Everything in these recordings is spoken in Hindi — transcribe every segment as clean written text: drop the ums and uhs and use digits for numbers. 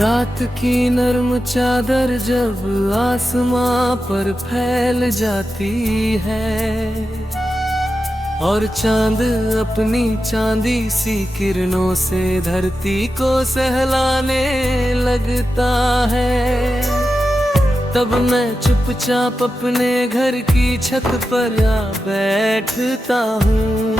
रात की नर्म चादर जब आसमां पर फैल जाती है और चांद अपनी चांदी सी किरणों से धरती को सहलाने लगता है, तब मैं चुपचाप अपने घर की छत पर आ बैठता हूँ।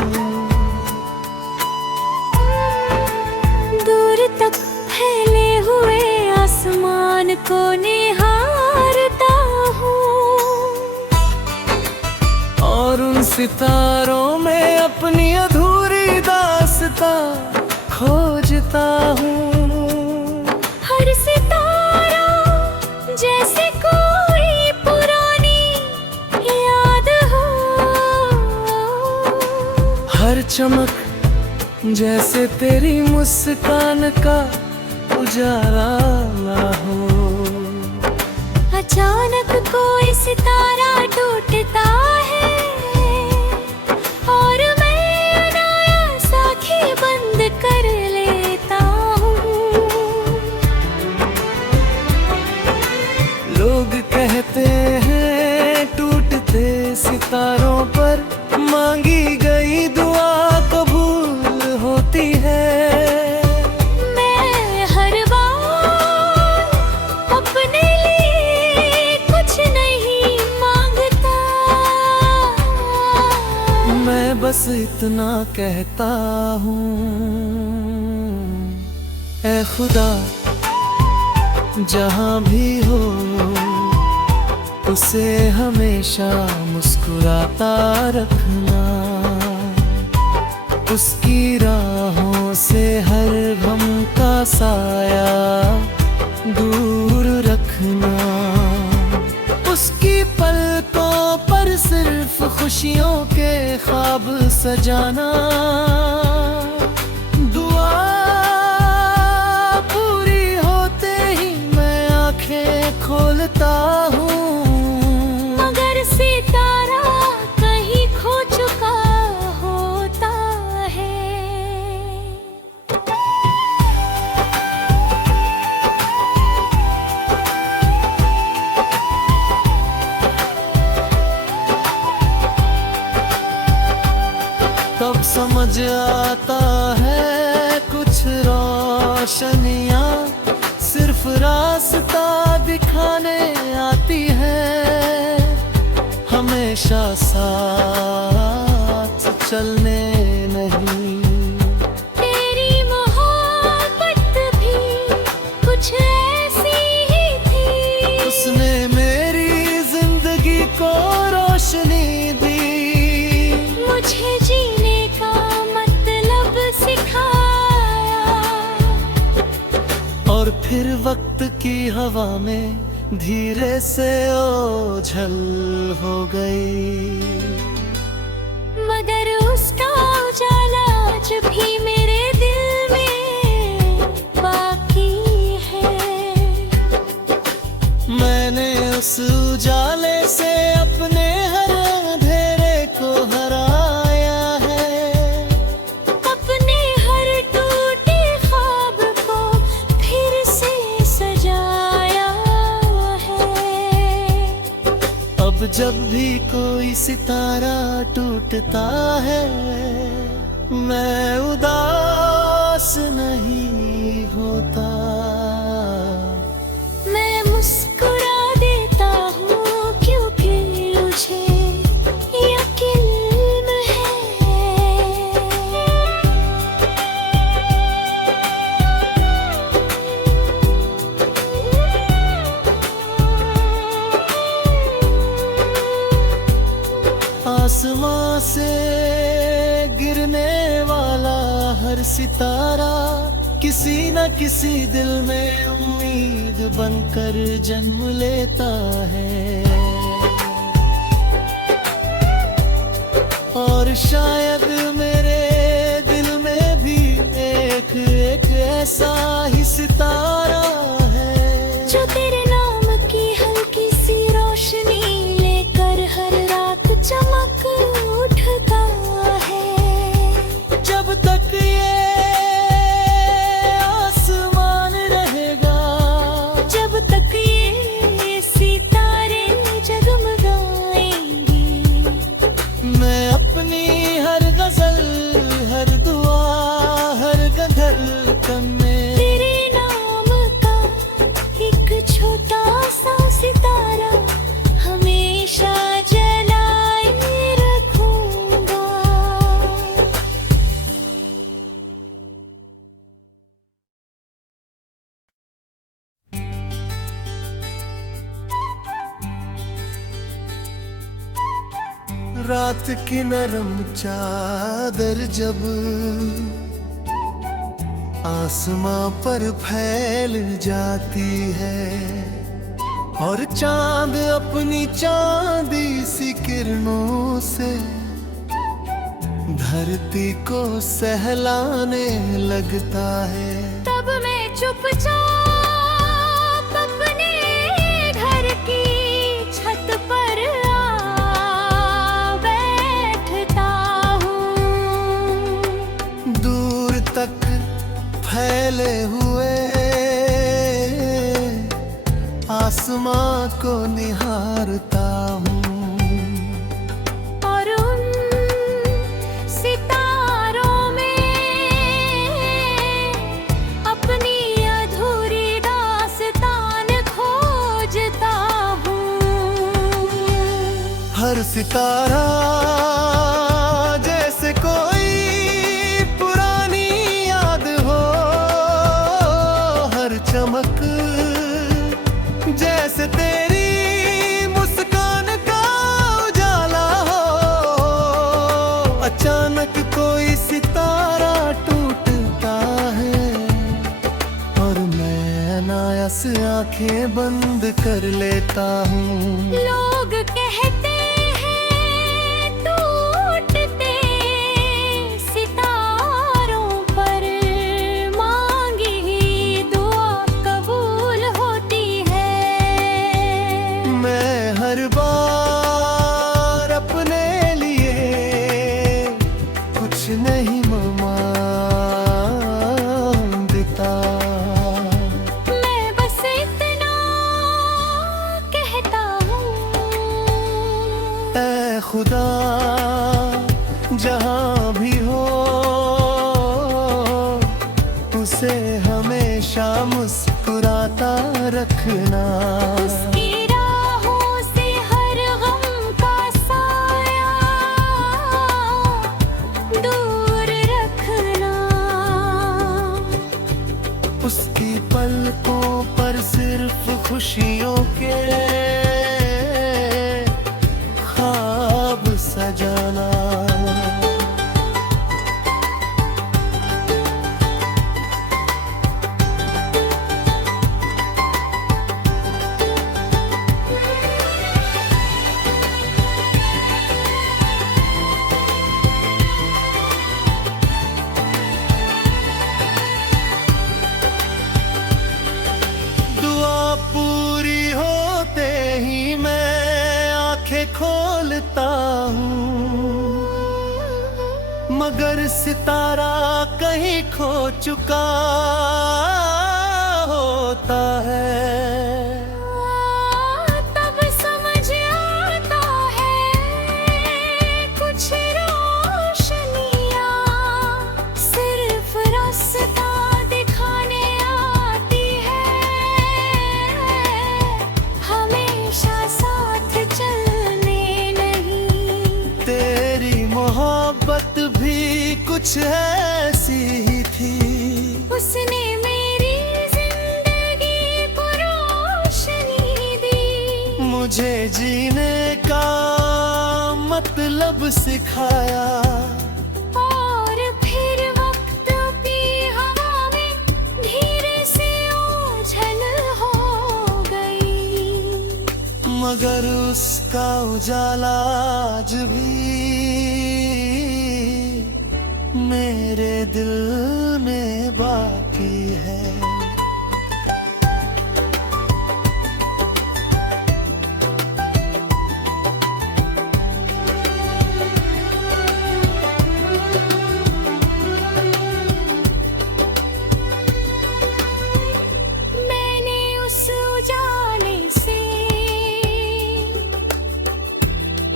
दूर तक फैले हुए आसमान को निहारता हूँ और उन सितारों में अपनी अधूरी दास्तां खोजता हूँ। हर सितारा जैसे कोई पुरानी याद हो, हर चमक जैसे तेरी मुस्कान का उजाला हो। अचानक कोई सितारा टूटता है और मैं अनायास आँखें बंद कर लेता हूँ। लोग कहते हैं टूटते सितारों पर मांगी गई दुआ कबूल होती है। मैं हर बार अपने लिए कुछ नहीं मांगता, मैं बस इतना कहता हूँ, ऐ खुदा जहाँ भी हो उसे हमेशा मुस्कुराता रखना, उसकी राहों से हर गम का साया दूर रखना, उसकी पलकों पर सिर्फ खुशियों के ख्वाब सजाना। दुआ पूरी होते ही मैं आंखें खोलता हूँ, मगर सितारा कहीं खो चुका होता है। तब समझ आता है कुछ रोशनियाँ सिर्फ रास्ता दिखाने आती है, हमेशा साथ चलने नहीं। तेरी मोहब्बत भी कुछ ऐसी ही थी, उसने मेरी जिंदगी को रोशनी दी, मुझे जीने का मतलब सिखाया। और फिर वक्त की हवा में धीरे से ओझल हो गई, मगर उसका उजाला आज भी मेरे दिल में बाकी है। मैंने उस उजाले से अपने हर अंधेरे को हराया है, अपने हर टूटे ख्वाब को फिर से सजाया है। अब जब भी कोई सितारा टूटता है मैं उदास नहीं होता, मैं मुस्कुरा देता हूँ क्योंकि मुझे यकीन है। आसमां से गिरने वाला हर सितारा किसी न किसी दिल में उम्मीद बनकर जन्म लेता है, और शायद मेरे दिल में भी एक ऐसा ही सितारा है जो तेरे नाम की हल्की सी रोशनी लेकर हर रात चमक उठता है। जब तक ये आसमान रहेगा रात की नरम चादर जब आसमां पर फैल जाती है और चांद अपनी चांदी सी किरणों से धरती को सहलाने लगता है। तब मैं चुपचाप अपने घर की छत पर आ बैठता हूँ। दूर तक फैले हुए आसमां को निहारता हूँ और उन सितारों में अपनी अधूरी दास्तान खोजता हूँ। हर सितारा जैसे कोई पुरानी याद हो, हर चमक जैसे तेरी मुस्कान का उजाला हो। अचानक कोई सितारा टूटता है और मैं अनायास आंखें बंद कर लेता हूँ। लोग कहते हैं टूटते सितारों पर मांगी ही दुआ कबूल होती है। मैं हर बार अपने लिए कुछ नहीं मांगता, मैं बस इतना कहता हूँ, ऐ खुदा जहाँ भी हो उसे हमेशा मुस्कुराता रखना। उसकी राहों से हर गम का साया दूर रखना। उसकी पलकों पर सिर्फ खुशियों के ख्वाब सजाना। दुआ पूरी होते ही मैं आंखें खोलता हूँ, मगर सितारा कहीं खो चुका होता है। तब समझ आता है कुछ रोशनियाँ सिर्फ रास्ता दिखाने आती है, हमेशा साथ चलने नहीं। तेरी मोहब्बत भी कुछ ऐसी ही थी, उसने मेरी जिंदगी को रोशनी दी। मुझे जीने का मतलब सिखाया। और फिर वक्त की हवा में धीरे से ओझल हो गई, मगर उसका उजाला आज भी मेरे दिल में बाकी है। मैंने उस उजाले से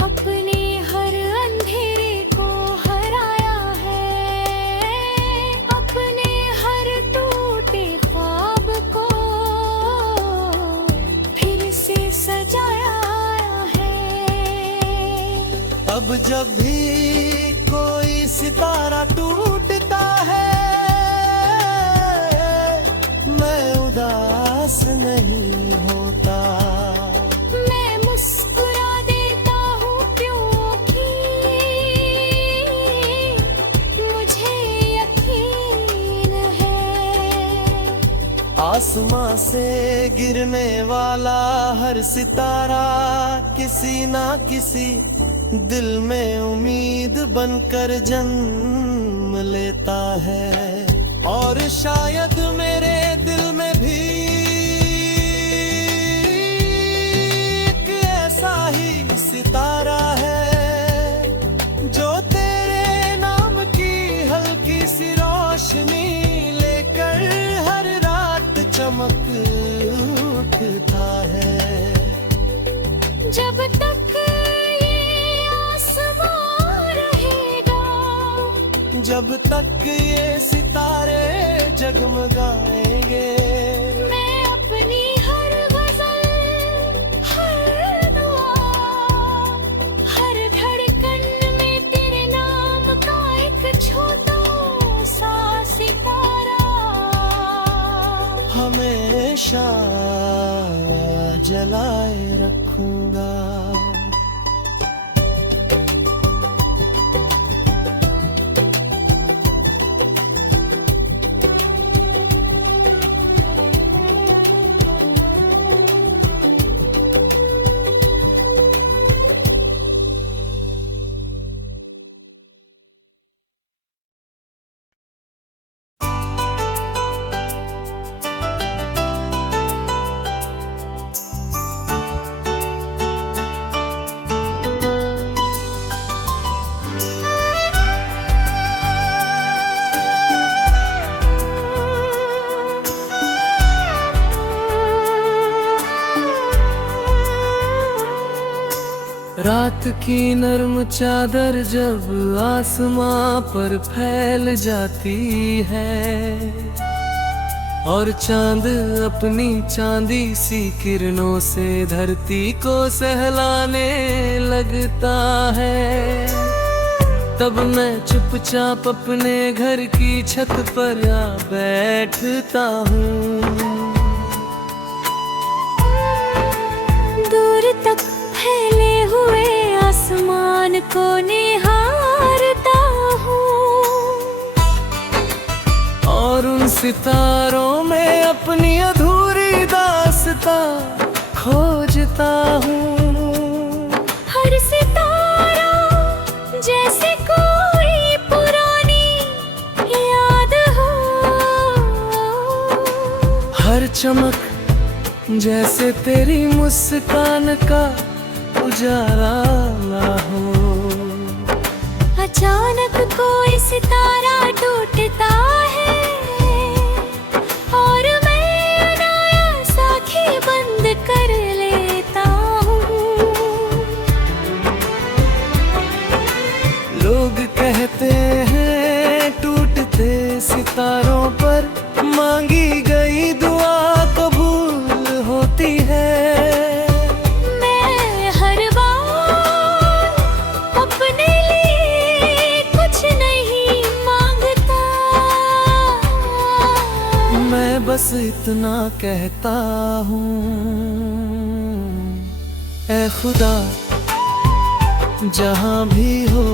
अपने हर अंधेरे को हराया है, अपने हर टूटे ख्वाब को फिर से सजाया है। अब जब भी कोई सितारा टूटता है मैं उदास नहीं होता। मैं मुस्कुरा देता हूँ क्योंकि आसमां से गिरने वाला हर सितारा किसी ना किसी दिल में उम्मीद बनकर जन्म लेता है। और शायद मेरे दिल में भी एक ऐसा ही सितारा है जो तेरे नाम की हल्की सी रोशनी लेकर हर रात चमक उठता है। जब तक ये आसमां रहेगा, जब तक ये सितारे जगमगाएंगे, मैं अपनी हर गज़ल, हर दुआ, हर धड़कन में तेरे नाम का एक छोटा सा सितारा हमेशा जलाए रखूंगा। रात की नर्म चादर जब आसमां पर फैल जाती है और चांद अपनी चांदी सी किरणों से धरती को सहलाने लगता है, तब मैं चुपचाप अपने घर की छत पर आ बैठता हूँ। दूर तक फैले हुए आसमान को निहारता हूँ और उन सितारों में अपनी अधूरी दास्तां खोजता हूँ। हर सितारा जैसे कोई पुरानी याद हो, हर चमक जैसे तेरी मुस्कान का उजाला हो। अचानक कोई सितारा टूटता है और मैं अनायास आँखें बंद कर लेता हूँ। लोग कहते हैं टूटते सितारों पर मांगी गई दुआ कबूल होती है। मैं हर बार अपने लिए कुछ नहीं मांगता, मैं बस इतना कहता हूँ, ऐ खुदा जहाँ भी हो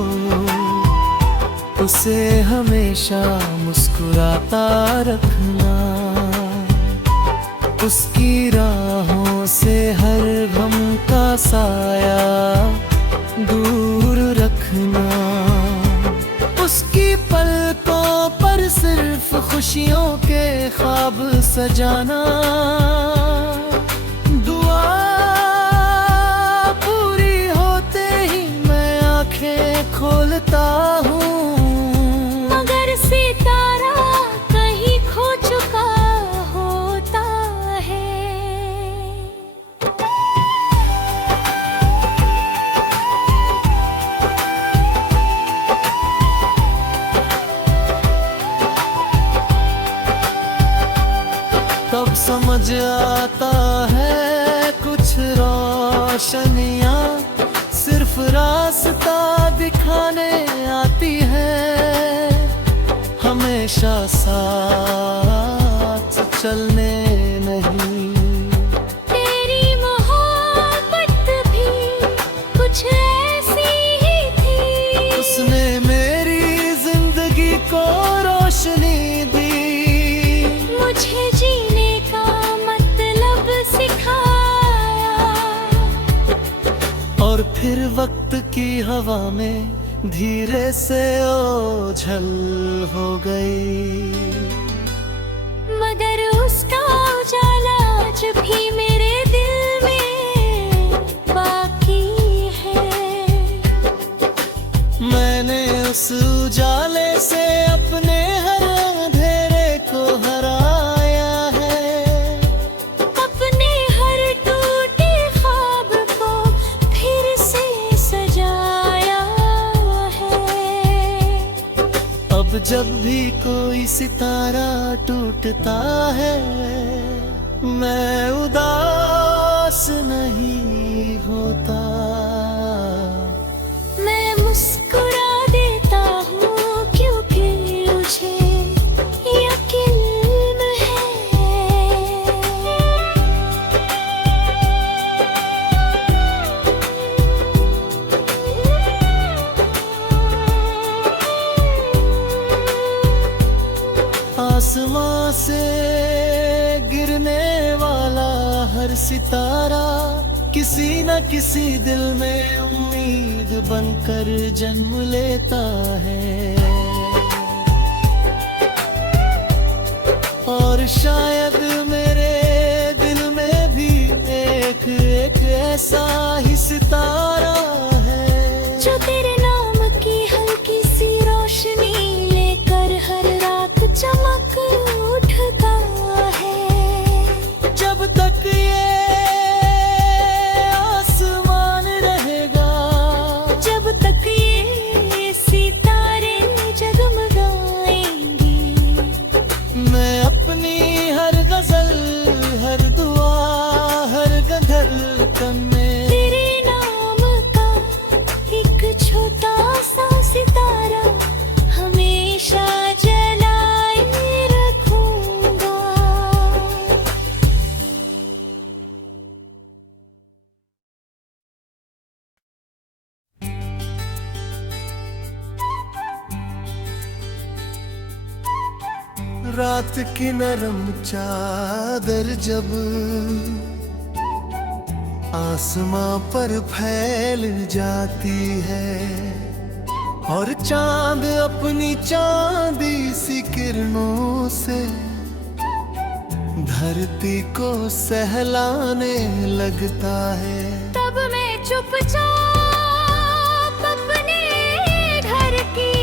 उसे हमेशा मुस्कुराता रखना, उसकी राहों से हर गम का साया दूर रखना, उसकी पलकों पर सिर्फ खुशियों के ख्वाब सजाना। दुआ पूरी होते ही मैं आंखें खोलता हूँ, मगर सितारा कहीं खो चुका होता है। तब समझ आता है कुछ रोशनियाँ सिर्फ रास्ता दिखाने आती है, हमेशा साथ चलने नहीं। तेरी मोहब्बत भी कुछ ऐसी ही थी, उसने मेरी जिंदगी को रोशनी दी, मुझे जीने का वक्त की हवा में धीरे से ओझल हो गई। मगर उसका उजाला आज भी मेरे दिल में बाकी है। मैंने उस उजाले से अपने हर अंधेरे को हराया है। अपने हर टूटे ख्वाब को फिर से सजाया है। अब जब भी कोई सितारा टूटता है, मैं उदास नहीं होता। मैं मुस्कुरा देता हूँ क्योंकि मुझे यकीन है। आसमां से गिरने वाला हर सितारा किसी न किसी दिल में उम्मीद बनकर जन्म लेता है। और शायद मेरे दिल में भी एक ऐसा ही सितारा है जो तेरे नाम की हल्की सी रोशनी लेकर हर रात चमक उठता है। जब तक ये आसमान रहेगा, जब तक ये सितारे जगमगाएंगे, मैं अपनी हर गजल, हर दुआ, हर गजल में तेरे नाम का एक छोटा सा सितारा हमेशा जलाए रखूंगा। रात की नरम चादर जब आसमां पर फैल जाती है, और चांद अपनी चांदी सी किरणों से धरती को सहलाने लगता है। तब मैं चुपचाप अपने घर की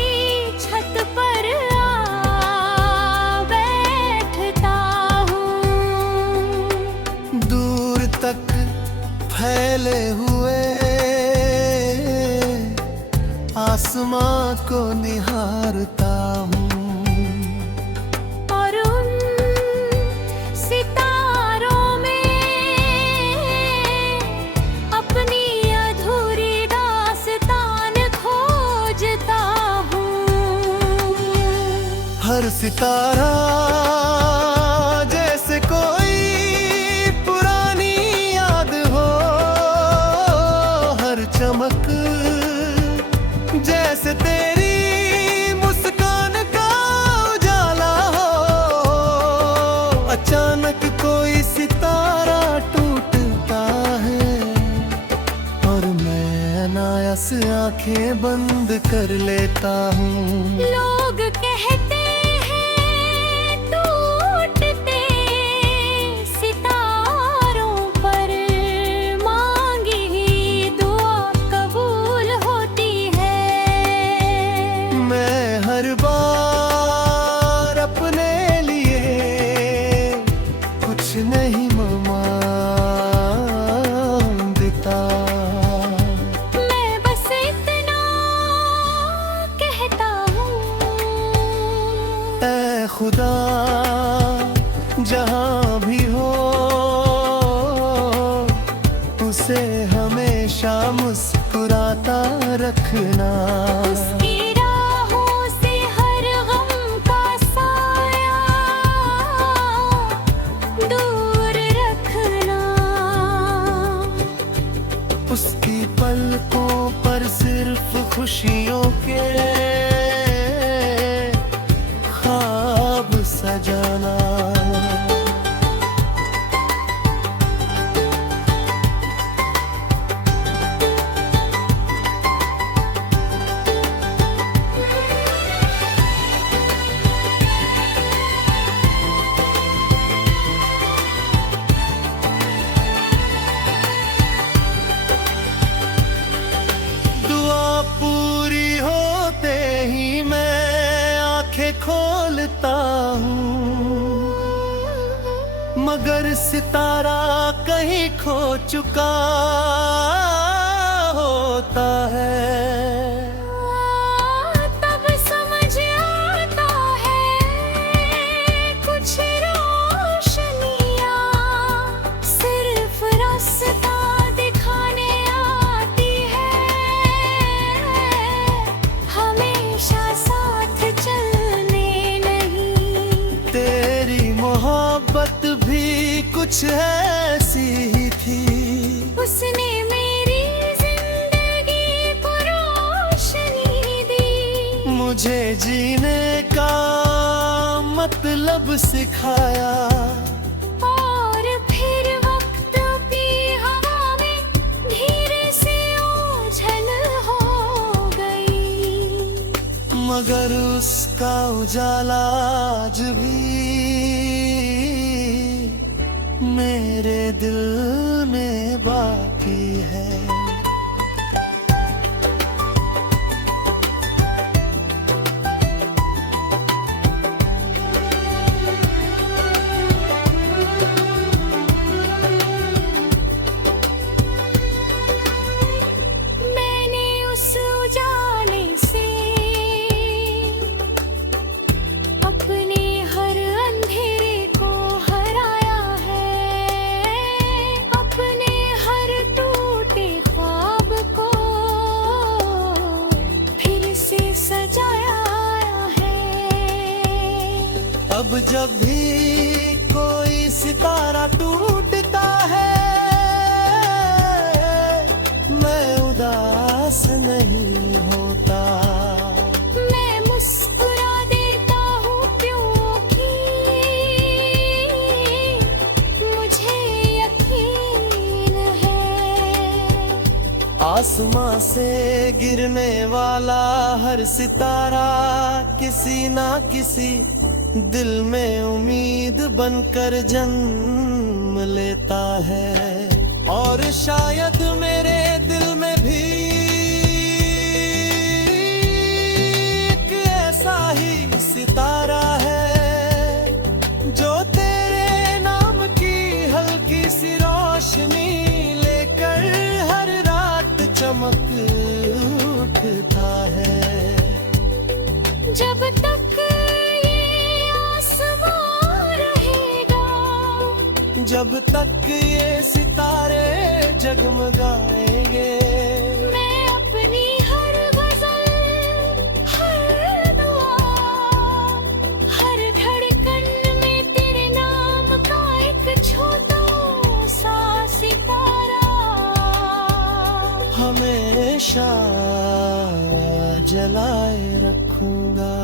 छत पर आ बैठता हूँ। दूर तक फैले हुए आसमां को निहारता हूँ, और उन सितारों में अपनी अधूरी दास्तान खोजता हूँ। हर सितारा जैसे कोई पुरानी याद हो, हर चमक जैसे तेरी मुस्कान का उजाला हो। अचानक कोई सितारा टूटता है, और मैं अनायास आंखें बंद कर लेता हूँ। लोग कहते हैं टूटते सितारों पर मांगी हुई दुआ कबूल होती है। मैं हर बार अपने लिए कुछ नहीं मांगता। मैं बस इतना कहता हूँ, ऐ खुदा जहाँ भी हो, उसे हमेशा मुस्कुराता रखना। उसकी राहों से हर गम का साया दूर रखना। उसकी पलकों पर सिर्फ खुशियों के ख्वाब सजाना। खोलता हूँ, मगर सितारा कहीं खो चुका होता है। तब समझ आता है कुछ रोशनियाँ सिर्फ रास्ता दिखाने आती है, हमेशा साथ चलने नहीं। तेरी मोहब्बत भी कुछ ऐसी ही थी, उसने मेरी जिंदगी को रोशनी दी, मुझे जीने का मतलब सिखाया। और फिर वक्त की हवा में धीरे से ओझल हो गई, मगर उसका उजाला आज भी मेरे दिल में बाकी है। मैंने उस उजाले से अपने हर अंधेरे को हराया है, अपने हर टूटे ख्वाब को फिर से सजाया है। अब जब भी कोई सितारा टूटता है, मैं उदास नहीं होता, मैं मुस्कुरा देता हूँ क्योंकि मुझे यकीन है आसमां से गिरने वाला हर सितारा किसी ना किसी दिल में उम्मीद बनकर जन्म लेता है। और शायद मेरे दिल में भी एक ऐसा ही सितारा है, जो तेरे नाम की हल्की सी रोशनी लेकर हर रात चमक उठता है। जब तक ये आसमां रहेगा, जब तक ये सितारे जगमगाएंगे, मैं अपनी हर गजल, हर दुआ, हर धड़कन में तेरे नाम का एक छोटा सा सितारा हमेशा जलाए रखूंगा।